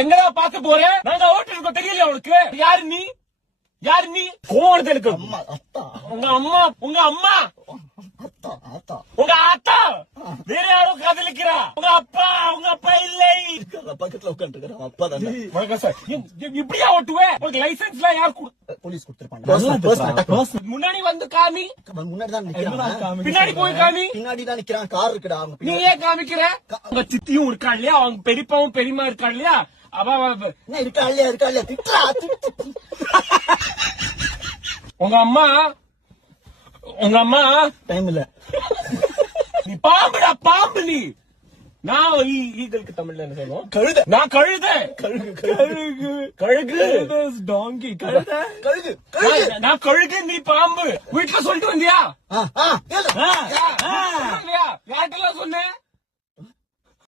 எங்கடா பாக்க போற? நாங்க ஓட்டு இருக்கோம் தெரியல உனக்கு? யாரு நீ? யாரு நீ? கோவம் எனக்கு. உங்க அம்மா உங்க அம்மா உங்க ஆத்தா வேற யாரும் காதலிக்கிறா? உங்க அப்பா இல்லை. பக்கத்துல உட்காந்து அப்பா தான். வணக்கம் சார். இப்படியா ஓட்டுவேன்? உங்களுக்கு லைசன்ஸ் எல்லாம் யார் போலீஸ் கொடுத்திருப்பாங்க. முன்னாடி வந்து காமி. முன்னாடி தான் நிக்கிறான். பின்னாடி போய் காமி. பின்னாடி தான் நிக்கிறான். கார் இருக்குடா. நீ ஏன் காமிக்கிற? உங்க சித்தியும் இருக்கா இல்லையா? அவங்க பெரியப்பாவும் பெரியமா இருக்கா இல்லையா? என்ன இருக்கா இல்லையா திட்டா. உங்க அம்மா டைம் இல்ல. நீ பாம்புடா பாம்பு. நீ நான் ஈகளுக்கு தமிழ்ல என்ன சொல்லுவோம்? கழுத. நான் கழுத. கழுகு டாங்கி. கழுகு. நான் கழுகு. நீ பாம்பு. வீட்டுல சொல்லிட்டு வந்தியா? யார்கிட்டலாம் சொன்னேன்?